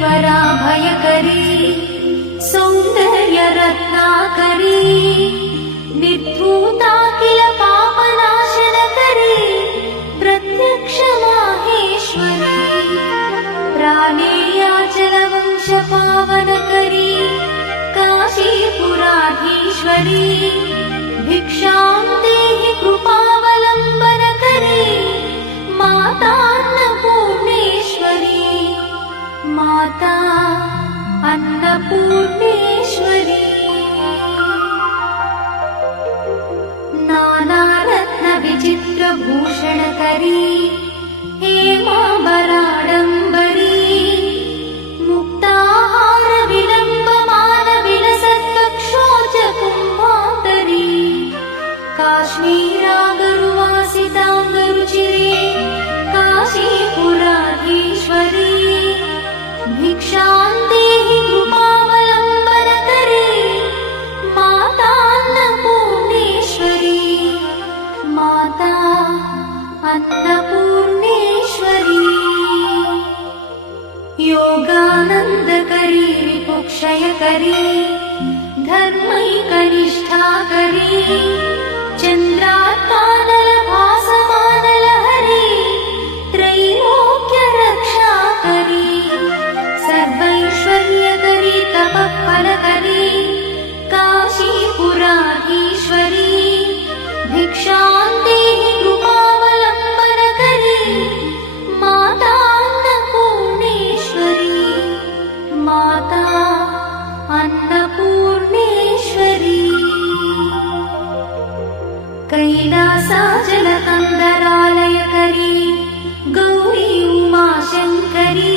करीश्वराभयकरी सौन्दर्यरत्नाकरी निर्धूताखिल पापनाशनकरी प्रत्यक्ष माहेश्वरी प्राणेयाचलवंशपावनकरी काशीपुराधीश्वरी भिक्षां देहि कृपावलम्बनकरी मातान्नपूर्णेश्वरी माता अन्नपूर्णेश्वरी नानारत्नविचित्रभूषणकरी हेमाम्बराडम्बरी मुक्ताहारविलम्बमानविलसत्कक्षोजकुम्भान्तरी काश्मीरागरुवासिताङ्गरुचिरे काशीपुराधीश्वरी भिक्षां देहि कृपावलम्बनकरी मातान्नपूर्णेश्वरी माता अन्नपूर्णेश्वरी योगानन्दकरी विपुक्षयकरी धर्मैकनिष्ठाकरी चन्द्रात्मानलभासमानलहरी त्रैलोक्यरक्षाकरी सर्वैश्वर्यकरी तपःफलकरी काशीपुराधीश्वरी भिक्षां देहि कृपावलम्बनकरी मातान्नपूर्णेश्वरी माता अन्नपूर्णेश्वरी कैलासाचलकन्दरालयकरी गौरी उमाशङ्करी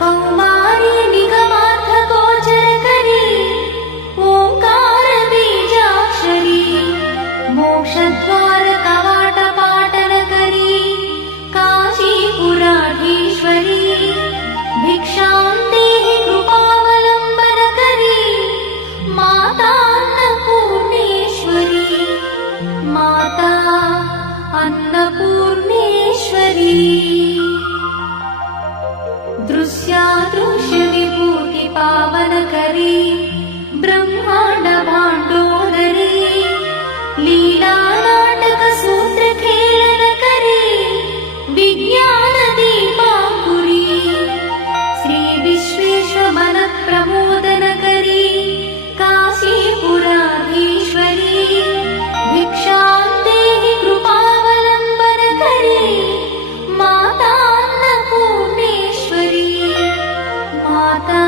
कौमारी निगमार्थगोचरकरी ओङ्कारबीजाक्षरी मोक्षद्वारकवाटपाटनकरी काशीपुराधीश्वरी भिक्षां देहि कृपावलम्बनकरी मातान्नपूर्णेश्वरी माता अन्नपूर्णेश्वरी दृश्यादृश्यविभूतिपावनकरी ब्रह्माण्डभाण्डोदरी लीलानाटकसूत्रखेलनकरी विज्ञानदीपाङ्कुरी श्रीविश्वेश्वरमनप्रमोदनकरी काशीपुराधीश्वरी भिक्षां देहि कृपावलम्बनकरी मातान्नपूर्णेश्वरी माता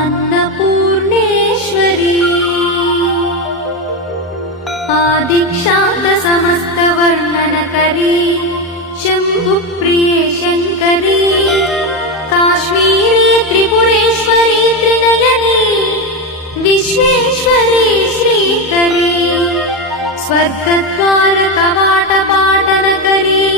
अन्नपूर्णेश्वरी आदिक्षान्तसमस्तवर्णनकरी शम्भुप्रिये शङ्करी काश्मीरी त्रिपुरेश्वरी त्रिनयनी विश्वेश्वरी श्रीकरी स्वर्गद्वारकवाटपाटनकरी